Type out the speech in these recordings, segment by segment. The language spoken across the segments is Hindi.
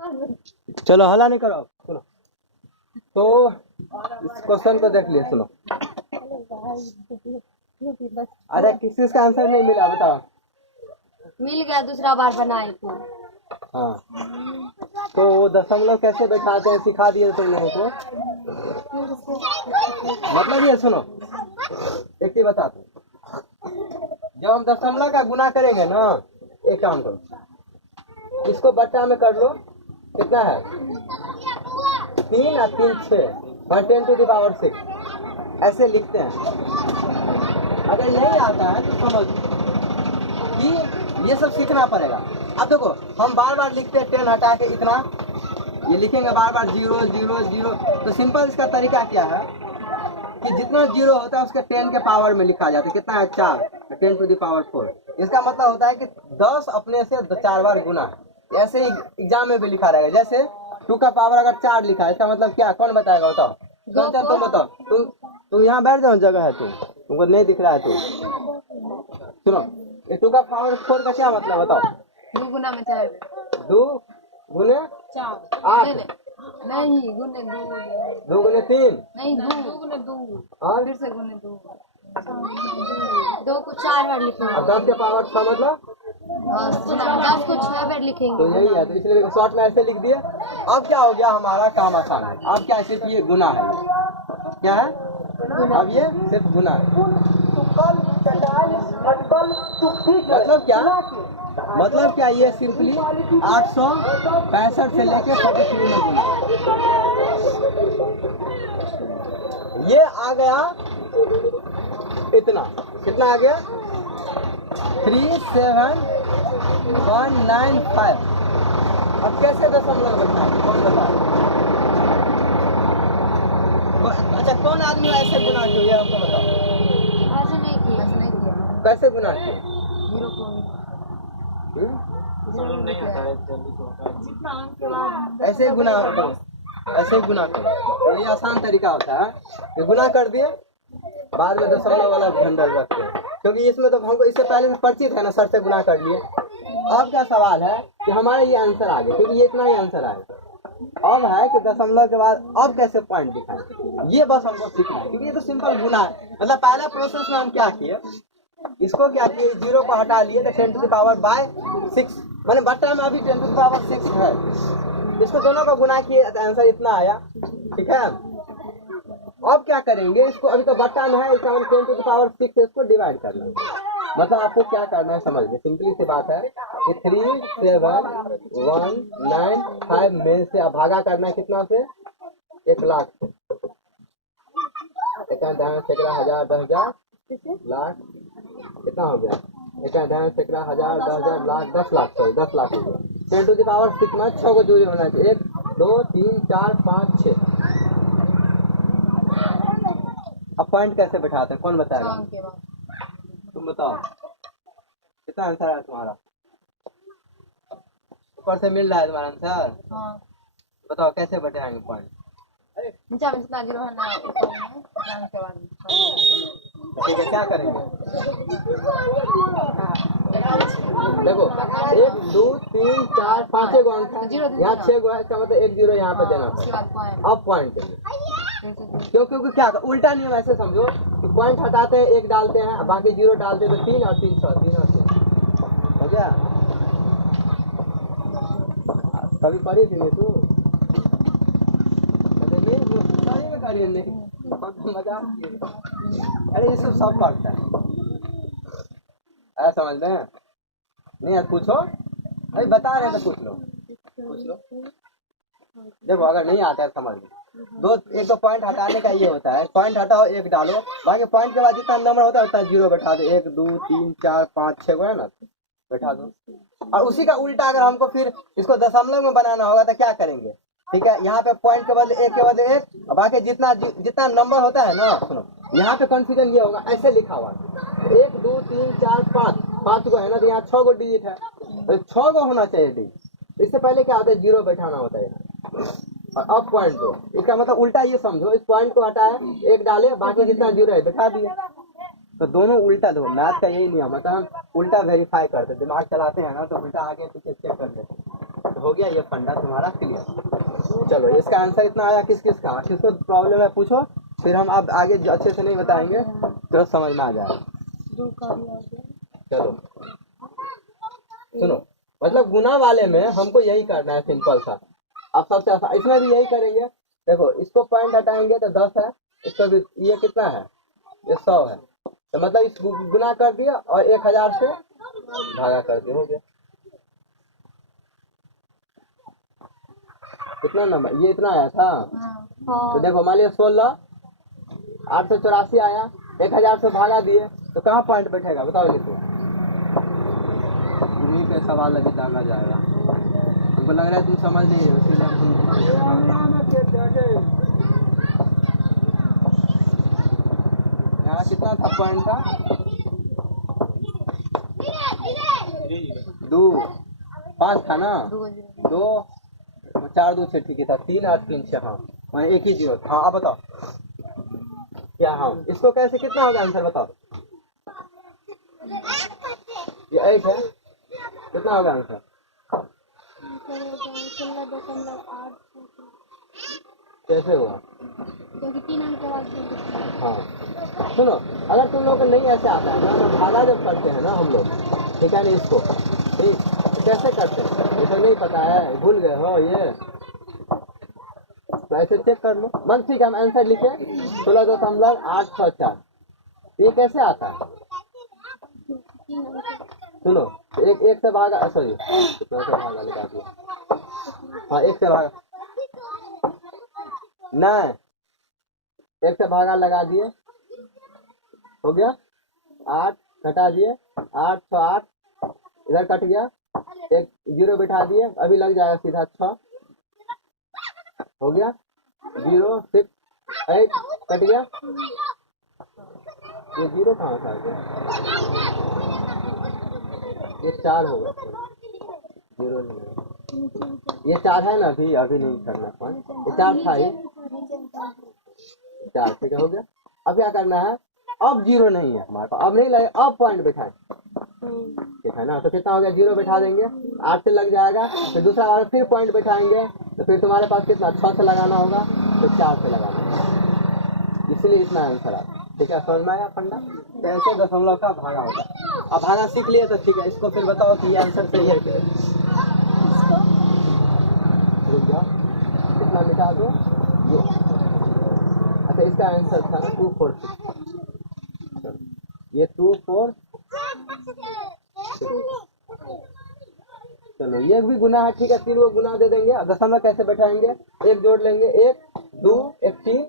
चलो हल्ला नहीं करो, सुनो। तो इस क्वेश्चन को देख लिए, सुनो। अरे किसी का आंसर नहीं मिला, बताओ। मिल गया, दूसरा बार बनाए तो। हाँ, तो वो दशमलव कैसे बैठाते हैं सिखा दिए तुम लोगों को। मतलब ये सुनो, एक चीज बताते हैं। जब हम दशमलव का गुना करेंगे ना, एक काम करो, इसको बट्टा में कर लो। कितना है? 3 और 3 6 10⁻⁶ ऐसे लिखते हैं। अगर नहीं आता है तो समझ कि ये सब सीखना पड़ेगा। अब देखो, हम बार बार लिखते हैं 10 हटा के इतना, ये लिखेंगे बार बार 0 0 0। तो सिंपल इसका तरीका क्या है कि जितना 0 होता है उसके 10 के पावर में लिखा जाता है। कितना है? 4, 10⁻⁴। इसका मतलब होता है कि 10 अपने से 4 बार गुना। ऐसे ही एग्जाम में भी लिखा रहेगा। जैसे 2 का पावर अगर 4 लिखा है, इसका मतलब क्या? कौन बताएगा? बताओ। तुम बताओ। तुम यहाँ बैठ जाओ, जगह है तुमको नहीं दिख रहा है। सुनो, 2 का पावर 4 का क्या मतलब? बताओ। 2 गुना में 4। 2 गुने 4 8। नहीं, गुने 2। 2 गुने 3 नहीं, 2 गुने 2 और फिर से गुने 2। 2 को 4 बार लिखना। 10 के पावर 6 मतलब 10 को 6 बार लिखेंगे। तो यही है। तो इसलिए शॉर्ट में ऐसे लिख दिए। अब क्या हो गया? हमारा काम आसान है। अब क्या? सिर्फ ये गुना है। क्या है? अब ये सिर्फ गुना है। मतलब क्या? मतलब क्या? ये सिंपली 865 से लेके 43 में गुना। ये आ गया इतना। कितना आ गया? 37195। अब कैसे दशमलव बैठाएं? कौन बताए? अच्छा, कौन आदमी ऐसे गुना किया? ये हमको बताओ। ऐसे नहीं किया। कैसे गुना किया? 0 को नहीं आता है, जितना अंक के बाद ऐसे गुना करो, ऐसे गुना करो। तो ये आसान तरीका होता है। ये गुना कर दिए, बाद में दशमलव वाला झंडा रखते हैं, क्योंकि इसमें तो हमको इससे पहले से परिचित है ना, सर से गुना कर लिए। अब क्या सवाल है कि हमारा ये आंसर आ गया, क्योंकि ये इतना ही आंसर आएगा। अब है कि दशमलव के बाद अब कैसे पॉइंट दिखाएं, ये बस हमको सीखना है, क्योंकि ये तो सिंपल गुना है। मतलब पहला प्रोसेस में हम क्या किए, इसको क्या किए, 0 को हटा लिए तो 10⁻6, मैंने बट्टा में अभी 10⁻6 है। इसको दोनों का गुना किए तो आंसर इतना आया। ठीक है, अब क्या करेंगे, इसको अभी तो बट्टा में है, इसका 10⁻6 से इसको डिवाइड करना है। मतलब आपको क्या करना है समझिए, सिंपली सी बात है कि 37195 में से अब भागा करना है कितना से? 1,00,000 से। ध्यान सैकड़ा, हजार, 10,000, लाख, कितना हो गया? ध्यान सैकड़ा, हजार, 10,000, लाख, 10 लाख, सॉरी 10 लाख हो गया। 10⁻6 में 6 को दूरी होना चाहिए। 1 2 3 4 5 6। अब पॉइंट कैसे बैठाते हैं, कौन बताएगा? तुम बताओ, कितना आंसर है तुम्हारा? ऊपर से मिल रहा है तुम्हारा आंसर? हाँ। बताओ कैसे बैठाएंगे पॉइंट? नीचे में जितना 0 है ना, ऊपर में अंक के बाद। ठीक है, क्या करेंगे? देखो 1 2 3 4 5 गो अंक है, यहाँ 6 गो है, इसका मतलब 1 0 यहाँ पे देना पड़ेगा। अब पॉइंट देंगे, क्योंकि क्या उल्टा नियम ऐसे समझो कि पॉइंट हटाते हैं 1 डालते हैं, बाकी 0 डालते हैं तो 3 और 3 6, 3 और 3 हो गया। कभी पढ़ी थी नहीं तू? नहीं, मजाक। अरे ये सब पढ़ता है, ऐसा समझ में नहीं? पूछो, अभी बता रहे तो पूछ लो। देखो अगर नहीं आता है समझ लो, एक तो पॉइंट हटाने का ये होता है, पॉइंट हटाओ 1 डालो, बाकी पॉइंट के बाद जितना नंबर होता है उतना 0 बैठा दो। 1 2 3 4 5 6 को है ना, बैठा दो। और उसी का उल्टा अगर हमको फिर इसको दशमलव में बनाना होगा तो क्या करेंगे? ठीक है, यहाँ पे पॉइंट के बदले 1 के बदले 1, और बाकी जितना नंबर होता है ना, सुनो यहाँ पे कंफ्यूजन ये होगा, ऐसे लिखा हुआ 1 2 3 4 5 को है ना, तो यहाँ 6 गो डिजिट है, तो 6 गो होना चाहिए डिजिट। इससे पहले क्या होता है, 0 बैठाना होता है। और अब पॉइंट दो, इसका मतलब उल्टा ये समझो, इस पॉइंट को हटाया 1 डाले, बाकी जितना 0 है बैठा दिए। तो दोनों उल्टा दो, मैथ का यही नियम है, मतलब हम उल्टा वेरीफाई करते, दिमाग चलाते हैं ना तो उल्टा आगे पीछे चेक करते हैं। हो गया ये फंडा तुम्हारा क्लियर। चलो इसका आंसर इतना आया, किस किस का, किसको प्रॉब्लम है पूछो, फिर हम अब आगे अच्छे से नहीं बताएंगे तो समझ में आ जाएगा। चलो सुनो, मतलब गुना वाले में हमको यही करना है सिंपल सा। अब सबसे आसान इसमें भी यही करेंगे। देखो इसको पॉइंट हटाएंगे तो 10 है, इसको भी ये कितना है, ये 100 है, तो मतलब इस गुना कर दिया और 1000 से भागा कर दिया, हो गया। कितना नंबर ये इतना आया था, तो देखो मान लिया 16 884 आया, 1000 से भागा दिए तो कहाँ पॉइंट बैठेगा बताओ लिखो। इन्हीं पे सवाल अभी डाला जाएगा, हमको लग रहा है तुम समझ नहीं हो इसीलिए यहाँ कितना था पॉइंट था, 2 5 था ना, 2 4 2 6 ठीक है था, 3 8 3 6 हाँ वहाँ एक ही जीरो था। हाँ अब बताओ क्या, हाँ इसको कैसे कितना होगा आंसर बताओ। ये 8 है, कितना होगा आंसर, कैसे हुआ, क्योंकि 3 अंक के बाद हाँ सुनो, अगर तुम लोग को नहीं ऐसे आता है ना, भागा जब करते हैं ना हम लोग, ठीक है नहीं इसको, ठीक तो कैसे करते हैं ये सब नहीं पता है, भूल गए हो ये, तो ऐसे चेक कर लो। मन ठीक है हम आंसर लिखे 16.864, ये कैसे आता है सुनो, एक से भागा, सॉरी कितना से भागा लगा दिया, हाँ 1 से भागा नहीं, 1 से भागा लगा दिए हो गया, 8 घटा दिए, 8 6 8 इधर कट गया, 1 0 बिठा दिए, अभी लग जाएगा सीधा 6 हो गया, 0 6 8 कट गया, ये 0 कहाँ था, ये 4 होगा, 0 नहीं है, ये 4 है ना, अभी नहीं करना पॉइंट, ये 4 था, ये 4 ठीक है हो गया। अब क्या करना है, अब 0 नहीं है हमारे पास, अब नहीं लगे, अब पॉइंट बैठाए ठीक है ना, तो कितना हो गया 0 बैठा देंगे, 8 से लग जाएगा, फिर दूसरा बार फिर पॉइंट बैठाएंगे तो फिर तुम्हारे पास कितना 6 से लगाना होगा, तो 4 से लगाना होगा, इसलिए इतना आंसर आता ठीक है। समझ में आया फंडा, कैसे दशमलव का भागा होगा। अब भागा सीख लिए तो ठीक है, इसको फिर बताओ कि ये आंसर सही है क्या, रुक जाओ कितना मिटा दो ये, अच्छा इसका आंसर था ना 2 4 6, ये 2 4 चलो ये भी गुना है ठीक है, 3 को गुना दे देंगे, दशमलव कैसे बैठाएंगे, 1 जोड़ लेंगे, 1 2 1 3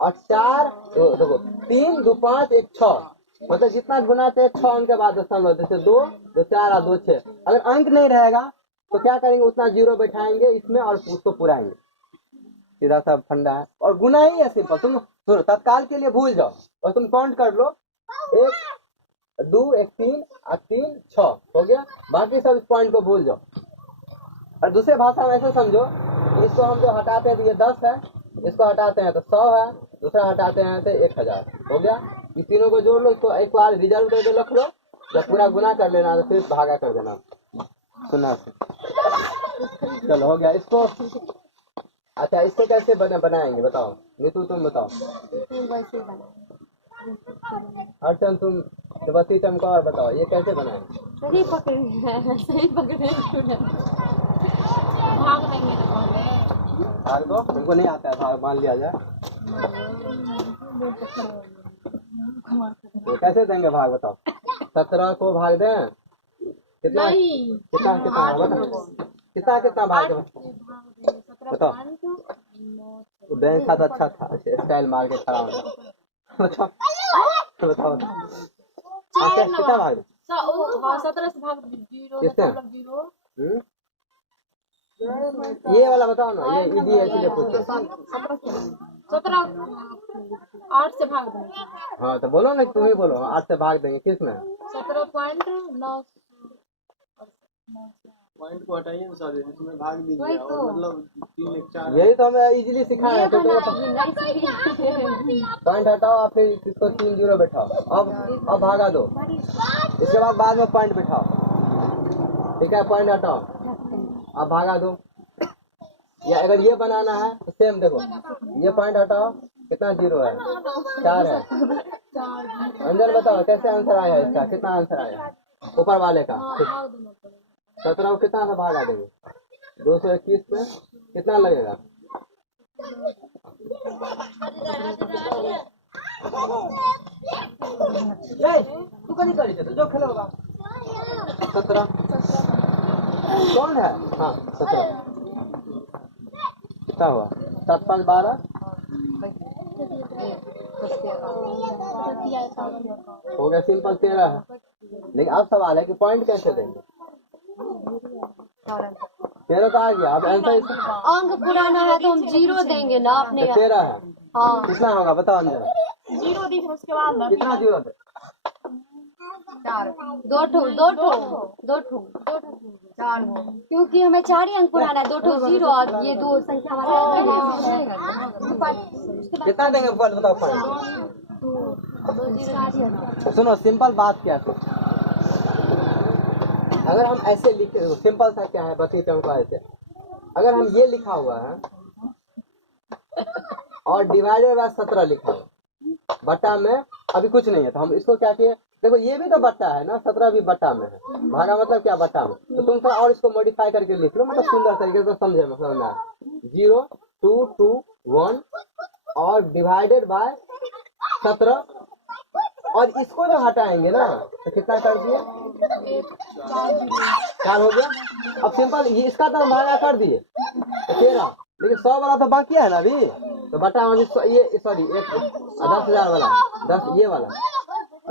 और 4 देखो 3 2 5 1 6, मतलब जितना गुनाते हैं 6 अंक के बाद दशमलव, जैसे 2 2 4 और 2 6, अगर अंक नहीं रहेगा तो क्या करेंगे उतना 0 बैठाएंगे इसमें और उसको पुराएंगे, सीधा सा फंडा है और गुना ही है सिंपल। तुम तत्काल के लिए भूल जाओ और तुम काउंट कर लो, 1 2 1 3 और 3 6 हो गया, बाकी सब इस पॉइंट को भूल जाओ। और दूसरे भाषा में ऐसे समझो, इसको हम जो हटाते हैं तो ये 10 है, इसको हटाते हैं तो 100 है, दूसरा हटाते हैं तो 1000 हो गया, इस तीनों को जोड़ लो, इसको एक बार रिजर्व करके रख लो, जब पूरा गुना कर लेना तो फिर भागा कर देना सुना से। चलो हो गया इसको, अच्छा इसको कैसे बनाएंगे बताओ, नीतू तुम बताओ, अर्चन तुम बत्ती चमका बताओ ये कैसे बनाएंगे, सही पकड़े सही पकड़े, भाग देंगे ना पहले, भाग दो, तुमको नहीं आता है भाग, मान लिया जाए तो कैसे देंगे भाग बताओ, 17 को भाग दें कितना कितना कितना बताओ, कितना कितना भाग बताओ, बैंक खाता अच्छा था, स्टाइल मार के खड़ा होना बताओ बताओ कितना भाग 17 से भाग 0.0, ये वाला बताओ ना, ये इजी है इसलिए पूछो, 17 8 से भाग देंगे, हाँ तो बोलो ना तुम ही बोलो, 8 से भाग देंगे किसमें, 17.9 पॉइंट को हटाइए ना सारे, इसमें भाग दीजिए और मतलब 3 1 4, यही तो हमें इजीली सिखाया है, तो पॉइंट हटाओ और फिर इसको 3 0 बैठाओ, अब भागा दो, इसके बाद में पॉइंट बैठाओ ठीक है, पॉइंट हटाओ आप भागा दो, या अगर ये बनाना है तो सेम देखो, ये पॉइंट हटाओ, कितना 0 है, 4 है। अंजल बताओ कैसे आंसर आया इसका, कितना आंसर आया ऊपर वाले का? 17 को कितना सा भागा देंगे? 221 में कितना लगेगा? तू कहीं करी थे जो खेलो होगा 17 कौन है? हाँ 17 कितना हुआ? 7 5 12 हो गया, सिंपल 13 है। लेकिन अब सवाल है कि पॉइंट कैसे देंगे? 13 तो आ गया, अब आंसर अंक पुराना है तो हम 0 देंगे ना अपने। 13 है। हाँ कितना होगा बताओ अंजल? 0 दी उसके बाद कितना 0 थे? 4 2 4 क्योंकि हमें 4 ही अंक पुराना है, 2 0 और ये 2 संख्या हमारा। कितना देंगे पॉइंट बताओ? पॉइंट सुनो, सिंपल बात क्या है, अगर हम ऐसे लिखे, सिंपल सा क्या है बताते हैं ऐसे, अगर हम ये लिखा हुआ है और डिवाइडेड बाय 17 लिखा है, बट्टा में अभी कुछ नहीं है, तो हम इसको क्या किए, देखो ये भी तो बट्टा है ना, 17 भी बट्टा में है, भागा मतलब क्या बट्टा में, तो तुम थोड़ा और इसको मॉडिफाई करके लिख लो, मतलब सुंदर तरीके से समझे, मतलब 0 2 2 1 और डिवाइडेड बाय 17, और इसको जो हटाएंगे ना तो कितना कर दिए? 4 हो गया। अब सिंपल ये इसका तो भागा कर दिए 13, लेकिन 100 वाला तो बाकी है ना अभी, तो बटा ये सॉरी 10,000 वाला 10 ये वाला,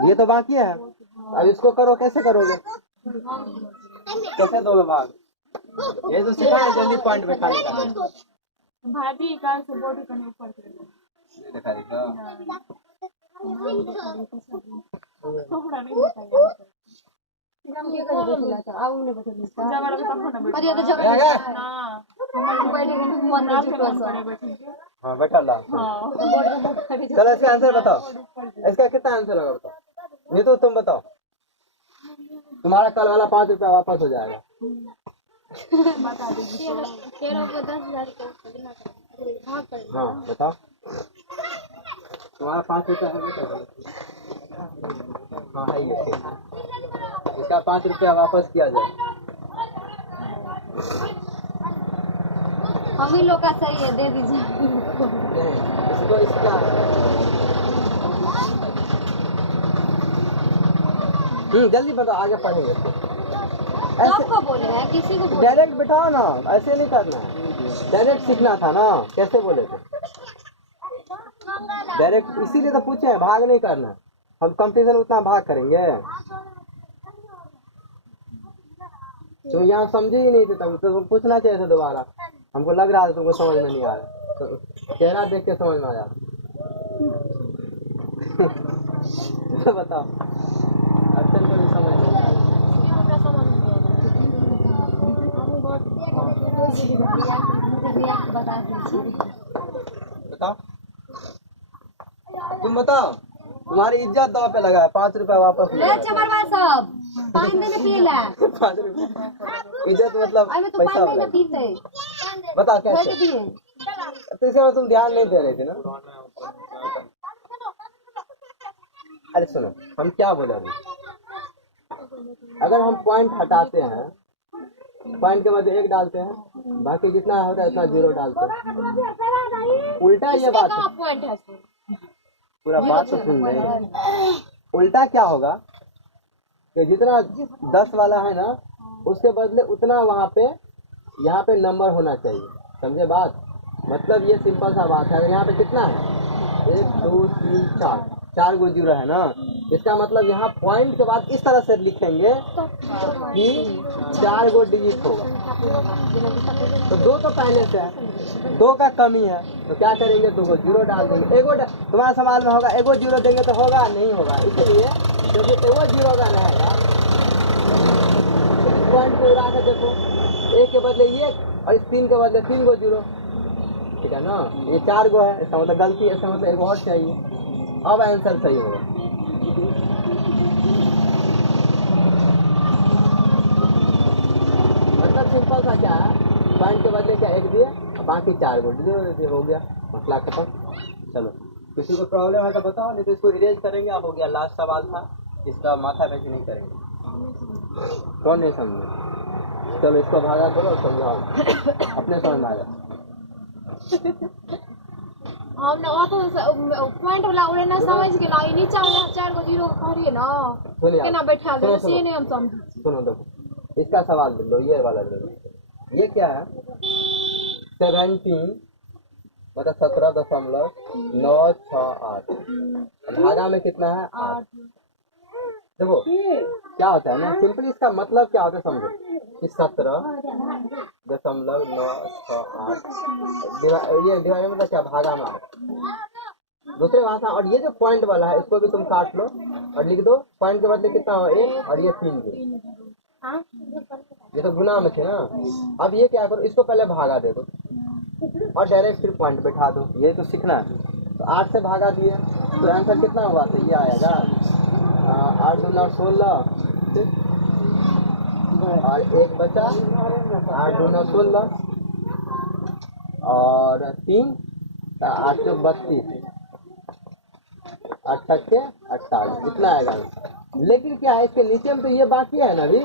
ये तो बाकी है। अब इसको करो, कैसे करोगे? कैसे दोगे भाग? ये तो सिखा है, जल्दी पॉइंट बैठा लेगा भाभी का सपोर्ट करने ऊपर दिखा देगा। थोड़ा नहीं बताइए हाँ बैठा ला। चलो इसका आंसर बताओ, इसका कितना आंसर होगा बताओ? नहीं तो तुम बताओ, तुम्हारा कल वाला 5 रुपया वापस हो जाएगा। हाँ बताओ, तुम्हारा 5 रुपया है बेटा? हाँ है ये, इसका 5 रुपया वापस किया जाए। हम ही लोग का सही है, दे दीजिए। इसको इसका जल्दी बताओ, आगे पढ़ेंगे। सबको बोले हैं, किसी को बोले? डायरेक्ट बिठाओ ना, ऐसे नहीं करना है, डायरेक्ट सीखना था ना, कैसे बोले थे डायरेक्ट, इसीलिए तो पूछे हैं, भाग नहीं करना। हम कंपटीशन उतना भाग करेंगे, तुम यहाँ समझे ही नहीं थे तब, तो तुम पूछना चाहिए था दोबारा, हमको लग रहा था तुमको समझ में नहीं आ रहा, तो चेहरा देख के समझ में आ जाता। बताओ, अक्षर को भी समझ नहीं आया। बताओ, तुम बताओ, तुम्हारी इज्जत दाव पे लगा है, 5 रुपया वापस चमरवा साहब पानी देने पीला 5 रुपया इज्जत मतलब आई में तो पैसा पानी वाला। देने पीते। बताओ कैसे? दिए तो इसमें तुम ध्यान नहीं दे रहे थे ना। अरे सुनो, हम क्या बोले अभी, अगर हम पॉइंट हटाते हैं, पॉइंट के बाद 1 डालते हैं, बाकी जितना होता है उतना 0 डालते हैं, उल्टा ये बात है। पॉइंट है पूरा बात तो सुन रहे हैं। उल्टा क्या होगा कि जितना 10 वाला है ना, उसके बदले उतना वहाँ पे यहाँ पे नंबर होना चाहिए, समझे बात? मतलब ये सिंपल सा बात है। यहाँ पे कितना है? 1 2 3 4 4 गो 0 है ना, इसका मतलब यहाँ पॉइंट के बाद इस तरह से लिखेंगे कि 4 गो डिजिट होगा, तो 2 तो पहले से है, 2 का कमी है, तो क्या करेंगे? 2 को 0 डाल देंगे। तुम्हारा सवाल में होगा 1 गो 0 देंगे तो होगा? नहीं होगा, इसलिए क्योंकि 1 गो 0 का रहेगा, पॉइंट को उड़ा कर देखो, 1 के बदले 1 और इस 3 के बदले 3 गो 0, ठीक है ना? ये 4 गो है, इसका मतलब गलती है, इसका मतलब 1 और चाहिए। अब आंसर सही होगा। मतलब और सिंपल सा क्या है, पॉइंट के बदले क्या एक दिए और बाकी 4 को दे हो गया, मसला खत्म। चलो किसी को प्रॉब्लम है तो बताओ, नहीं तो इसको इरेज करेंगे। हो गया, लास्ट सवाल था, इसका माथा पैची नहीं करेंगे। कौन नहीं समझे? चलो इसको भागा करो और समझाओ, अपने समझ में आ जाए। हम ना तो पॉइंट वाला उड़े ना समझ के ना नीचा वाला 4 को 0 करिए ना केना बैठा दे से नहीं हम समझ। सुनो देखो, इसका सवाल ले लो, ये वाला ले लो। ये क्या है, 17 मतलब 17.968 भागा में कितना है 8। देखो क्या होता है ना, सिंपली इसका मतलब क्या होता है समझो कि 17.968 ये डिवाइड मतलब क्या, भागा में 8 दूसरे भाषा। और ये जो पॉइंट वाला है इसको भी तुम काट लो और लिख दो, पॉइंट के बदले कितना हो 1 और ये 3 ये तो गुना में थे ना। अब ये क्या करो, इसको पहले भागा दे दो और डायरेक्ट फिर पॉइंट बैठा दो, ये तो सीखना है। तो 8 से भागा दिए तो आंसर कितना हुआ, तो ये आएगा 8 दूना 16 और 1 बचा 8 दूना 16 और 3 8 से 32 8 छक्के 48, इतना आएगा। लेकिन क्या है इसके नीचे में तो ये बाकी है ना अभी,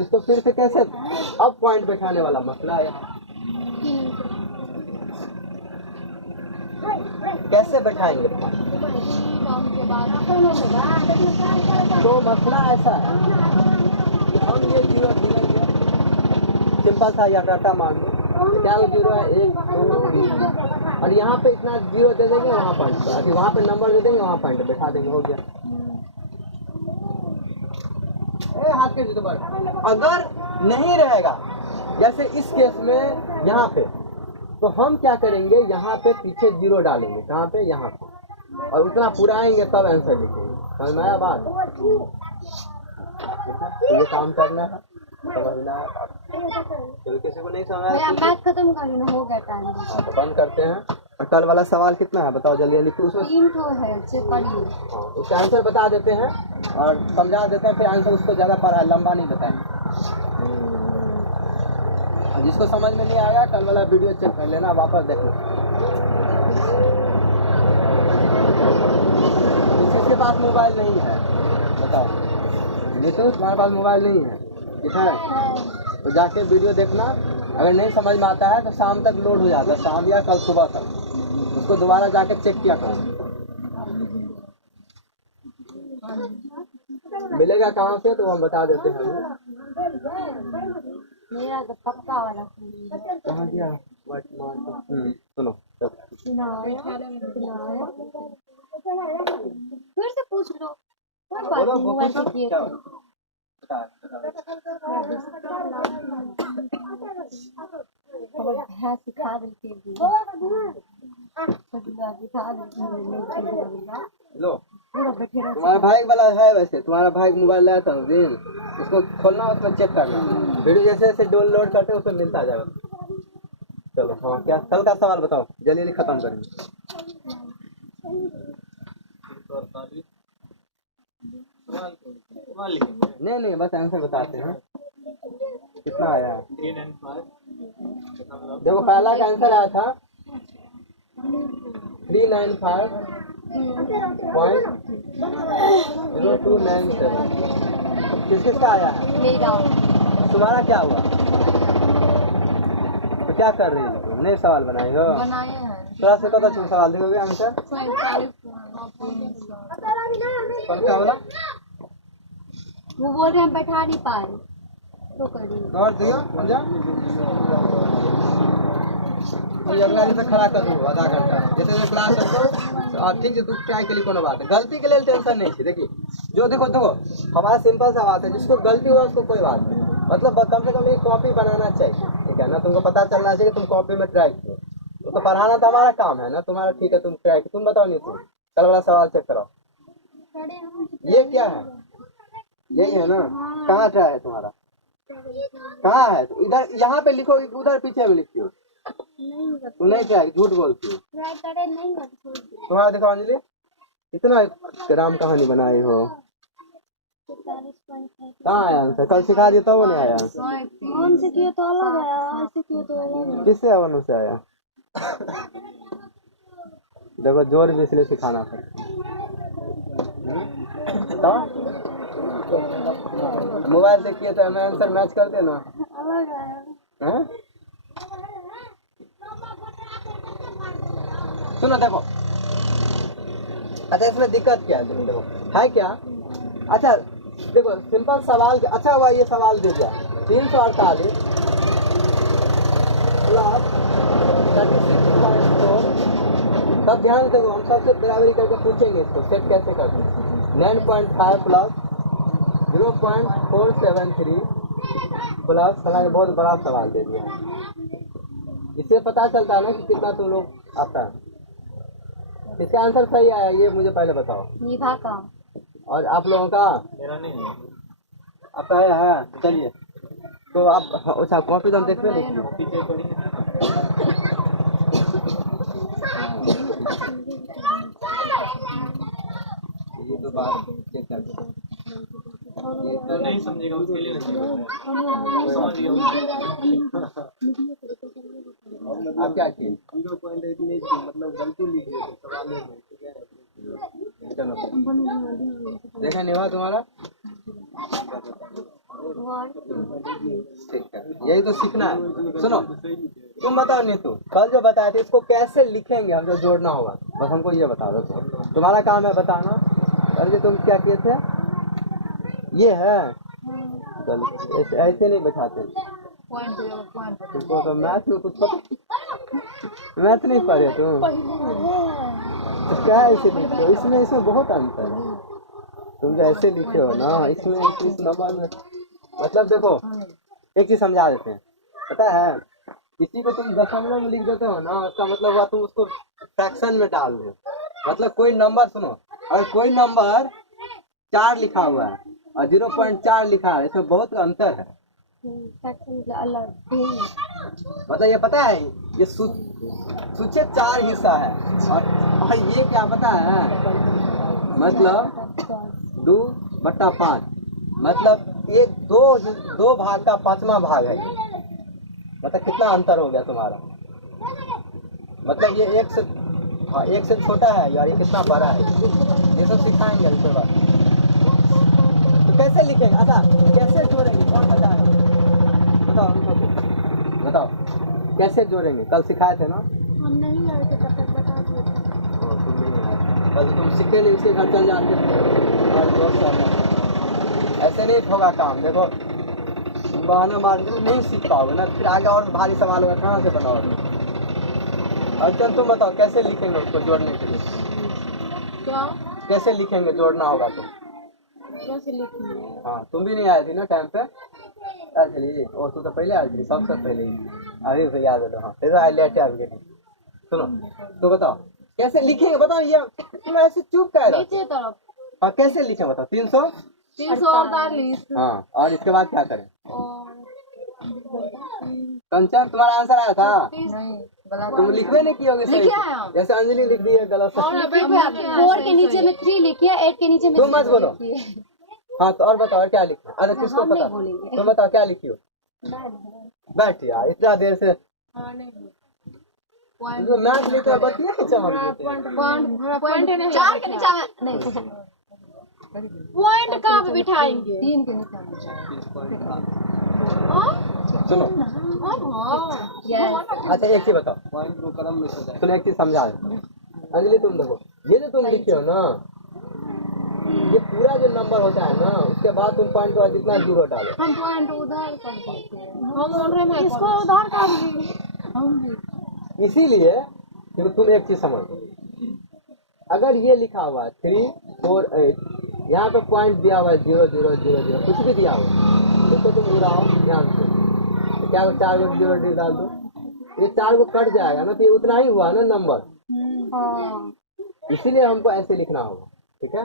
इसको फिर से कैसे अब पॉइंट बैठाने वाला मसला है। कैसे बैठाएंगे तो मसला ऐसा है कि हम ये 0 गिनेंगे, सिंपल सा या डाटा मान लो क्या 0 है 1 2 3 और यहाँ पे इतना 0 दे देंगे, वहाँ पॉइंट अभी वहाँ पे नंबर दे देंगे, वहाँ पॉइंट बैठा देंगे, हो गया। हाथ के जुटे पर अगर नहीं रहेगा जैसे इस केस में यहाँ पे, तो हम क्या करेंगे, यहाँ पे पीछे 0 डालेंगे, कहाँ पे यहाँ पे, और उतना पूरा आएंगे तब आंसर लिखेंगे। समझ में आया बात? तो ये काम करना है, समझना है। तो किसी को नहीं समझ आया बात खत्म करना हो गया टाइम। हाँ तो बंद करते हैं। और कल वाला सवाल कितना है बताओ जल्दी जल्दी, फिर उसमें 3 तो है पढ़िए। हाँ उसका आंसर बता देते हैं और समझा देते हैं, फिर आंसर उसको ज़्यादा पढ़ा लंबा नहीं बताएंगे। जिसको समझ में नहीं आया कल वाला वीडियो चेक कर लेना, वापस देखना। किसी के पास मोबाइल नहीं है बताओ, तो तुम्हारे पास मोबाइल नहीं है, ठीक है, तो जाके वीडियो देखना। अगर नहीं समझ में आता है तो शाम तक लोड हो जाता है, शाम या कल सुबह तक उसको दोबारा जाके चेक किया करो। मिलेगा कहाँ से तो हम बता देते हैं। मेरा तो पक्का वाला कहाँ गया सुनो फिर से पूछ लो, कोई बात नहीं, मोबाइल से किए तो। भैंस सिखा देती लो तुम्हारा भाई वाला है, वैसे तुम्हारा भाई मोबाइल लाया था उस दिन, उसको खोलना उसमें चेक करना, वीडियो जैसे जैसे डाउनलोड करते हैं उसमें मिलता जाएगा। चलो हाँ क्या कल का सवाल बताओ, जल्दी जल्दी खत्म करेंगे। नहीं नहीं बस आंसर बताते हैं कितना आया। देखो पहला का आंसर आया था 395.0297। किस किसका आया है? मेरा। तुम्हारा क्या हुआ? तो क्या कर रही हो? नए सवाल बनाए हो? बनाए हैं। थोड़ा से कौन सा सवाल देखोगे आंसर? कौन सा वाला? वो बोल रहे हम बैठा नहीं पाए तो करिए और दियो समझा, अगला दिन से खड़ा कर दो आधा घंटा जैसे जैसे क्लास रखो और ठीक है, तू ट्राई के लिए कोनो बात है, गलती के लिए टेंशन नहीं थी। देखिए जो देखो हमारा सिंपल सा बात है, जिसको गलती हुआ उसको कोई बात नहीं, मतलब कम से कम एक कॉपी बनाना चाहिए, ठीक है ना, तुमको पता चलना चाहिए कि तुम कॉपी में ट्राई करो। तो पढ़ाना तो हमारा काम है ना, तुम्हारा ठीक है, तुम ट्राई करो। तुम बताओ नहीं, तुम कल वाला सवाल चेक कराओ। ये क्या है? यही है ना, कहाँ ट्राई है तुम्हारा, कहाँ है? तो इधर यहाँ पे लिखो, उधर पीछे में लिखियो। तू नहीं ट्राई, झूठ बोलती हो। तुम्हारा देखो अंजलि, इतना राम कहानी बनाए हो, कहाँ आया आंसर? कल सिखा दिया था वो नहीं आया आंसर। कौन से किए तो अलग है, ऐसे किए तो अलग है। किससे अवन से आया? देखो जोर भी इसलिए सिखाना था। तो मोबाइल देखिए तो हमें आंसर मैच करते ना। अलग है। हैं? सुनो देखो, अच्छा इसमें दिक्कत क्या है? देखो है क्या? अच्छा देखो सिंपल सवाल, अच्छा हुआ ये सवाल दे दिया 348 प्लस 36.4। तब ध्यान देखो, हम सबसे बराबरी करके पूछेंगे इसको सेट कैसे करते हैं। 9.5 प्लस 0.473 प्लस हालांकि बहुत बड़ा सवाल दे दिया है। इससे पता चलता है ना कि कितना तुम लोग आता है। इसका आंसर सही आया ये मुझे पहले बताओ। निभा का। और आप लोगों का? मेरा नहीं है। आपका है? चलिए तो आप अच्छा कॉपी तो हम देखते हैं। कॉपी चेक करेंगे। ये तो बात चेक कर जो नहीं समझेगा उसके लिए नहीं समझ गया। आप क्या किए? 0.8 मतलब गलती लिखी है सवाल में, ठीक है। चलो देखा निभा तुम्हारा ठीक है, यही तो सीखना है। सुनो तुम बताओ नीतू, कल जो बताए थे इसको कैसे लिखेंगे हम जो जोड़ना होगा, बस हमको ये बता दो। तुम्हारा काम है बताना। अरे तुम क्या किए थे? ये है चलो ऐसे नहीं बैठाते। तुमको तो मैथ में कुछ मैथ नहीं पढ़े तुम? तो क्या ऐसे लिखे हो? इसमें बहुत अंतर है। तुम जो ऐसे लिखे हो ना इसमें इस नंबर में मतलब देखो एक चीज समझा देते हैं। पता है किसी को तुम दशमलव में लिख देते हो ना, उसका मतलब हुआ तुम उसको फ्रैक्शन में डाल दो। मतलब कोई नंबर सुनो, अगर कोई नंबर 4 लिखा हुआ है और 0.4 लिखा है, इसमें बहुत अंतर है। मतलब ये पता है ये सूचे 4 हिस्सा है और ये क्या पता है मतलब 2/5 मतलब ये दो भाग का 5वां भाग है। मतलब कितना अंतर हो गया तुम्हारा। मतलब ये एक से छोटा है यार, ये कितना बड़ा है। ये सब सिखाएंगे इसके बाद। तो कैसे लिखेंगे? अच्छा कैसे जोड़ेंगे कौन बताएगा? बताओ कैसे जोड़ेंगे? कल सिखाए थे ना? हम नहीं आए थे तब तक बता दिए थे। तुम नहीं आए कल, तुम सीखे नहीं उसके घर चल जाते और दोस्त ऐसे नहीं होगा काम। देखो बहाना मार नहीं सीख पाओगे ना, फिर आगे और भारी सवाल होगा, कहाँ से बनाओगे? अर्चन तुम बताओ कैसे लिखेंगे उसको जोड़ने के लिए? क्या कैसे लिखेंगे? जोड़ना होगा तो कैसे लिखेंगे? हाँ तुम भी नहीं आए थी ना टाइम पे? चलिए और तू तो पहले आई थी, सबसे पहले ही अभी तो याद है। हाँ फिर लेटे आ गए। सुनो तो बताओ कैसे लिखेंगे? बताओ ये तुम ऐसे चुप कह रहे नीचे तरफ हाँ कैसे लिखे बताओ? 348 हाँ और इसके बाद क्या करें? और कंचन तुम्हारा आंसर आया था? नहीं तुम लिखवे नहीं किए लिखे हैं हम। जैसे अंजलि लिख दी है गलत। 4 के नीचे में 3 लिखिए, 8 के नीचे में तुम मत 0 बोलो। लिखिए। हाँ तो और बताओ और क्या लिखा? अरे किसको हम नहीं पता? बोलेंगे। तुम बताओ क्या लिखी हो? बैठ यार इतना देर से मैथ लिखते हो बतिया के चमक देते। पॉइंट नहीं 4 के नीचे में नहीं, पॉइंट कहाँ पे बिठाएंगे? 3 के नीचे में। सुनो Yes। अच्छा एक चीज बताओ, पॉइंट को कलम में सजाए। सुनो एक चीज समझा दे। अंजलि तुम देखो ये जो तुम लिखे हो ना, ये पूरा जो नंबर होता है ना उसके बाद तुम पॉइंट का जितना 0 डालो। हम पॉइंट उधार कर देते हैं। हम बोल रहे हैं इसको उधार कर देंगे हम। इसीलिए कि तुम एक चीज समझ, अगर ये लिखा हुआ है 3, 4, 8, यहाँ पे पॉइंट दिया हुआ है 0, 0, 0, 0 कुछ भी दिया हुआ है, इसको तुम उड़ाओ ध्यान से तो क्या 4 को 0 डाल दो, ये 4 को कट जाएगा ना, तो ये उतना ही हुआ ना नंबर। इसीलिए हमको ऐसे लिखना होगा। ठीक है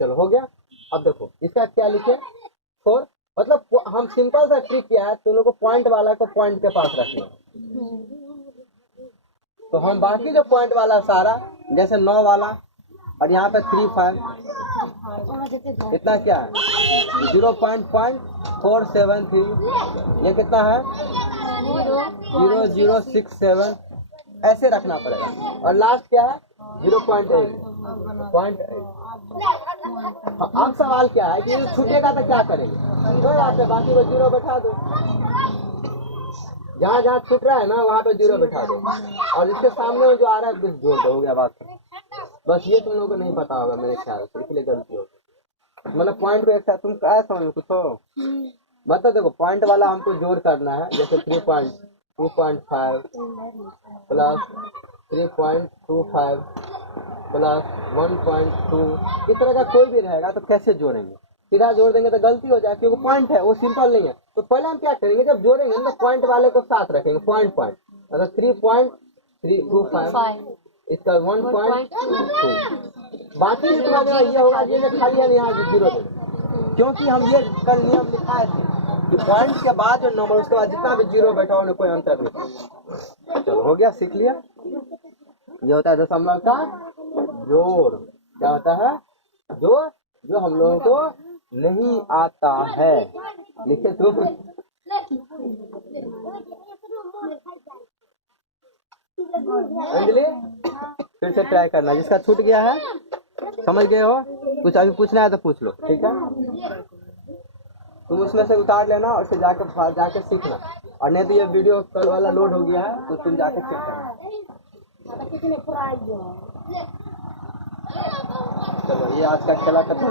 चलो हो गया। अब देखो इसका क्या लिखे 4, मतलब हम सिंपल सा ट्रिक किया है, तुम लोग को पॉइंट वाला को पॉइंट के पास रखना। तो हम बाकी जो पॉइंट वाला सारा जैसे 9 वाला और यहाँ पे 3, 5 इतना क्या है 0.473 ये कितना है 0067 ऐसे रखना पड़ेगा और लास्ट क्या है 0.8 अब सवाल क्या है कि ये छूटेगा तो क्या करेंगे कोई बात है बाकी को जीरो बैठा दो जहाँ जहाँ छूट रहा है ना वहाँ पे जीरो बैठा दो और इसके सामने जो आ रहा है बस जोड़ दो हो गया बात बस ये तुम लोगों को नहीं पता होगा मेरे ख्याल से इसलिए गलती होगी मतलब पॉइंट को एक साथ तुम क्या समझ कुछ हो मतलब देखो पॉइंट वाला हमको जोड़ करना है जैसे 3.2.5 प्लस 3.25 प्लस 1.2 इस तरह का कोई भी रहेगा तो कैसे जोड़ेंगे सीधा जोड़ देंगे तो गलती हो जाए क्योंकि पॉइंट है वो सिंपल नहीं है तो पहले हम क्या करेंगे जब जोड़ेंगे तो पॉइंट वाले को साथ रखेंगे पॉइंट मतलब 3.325 इसका 1.2 बाकी इसका जो ये होगा ये खाली है यहाँ जीरो क्योंकि हम ये कल नियम लिखाए थे कि पॉइंट के बाद जो नंबर उसके बाद जितना भी जीरो बैठा उन्हें कोई अंतर नहीं चलो हो गया सीख लिया ये होता है दशमलव का जोड़ क्या होता है जो हम लोगों को नहीं आता है लिखे तो अंजलि फिर से ट्राई करना जिसका छूट गया है समझ गए हो कुछ अभी पूछना है तो पूछ लो ठीक है तुम उसमें से उतार लेना और फिर जाके सीखना और नहीं तो ये वीडियो कल वाला लोड हो गया है तो तुम जाके चेक करना चलो ये आज का खेला खत्म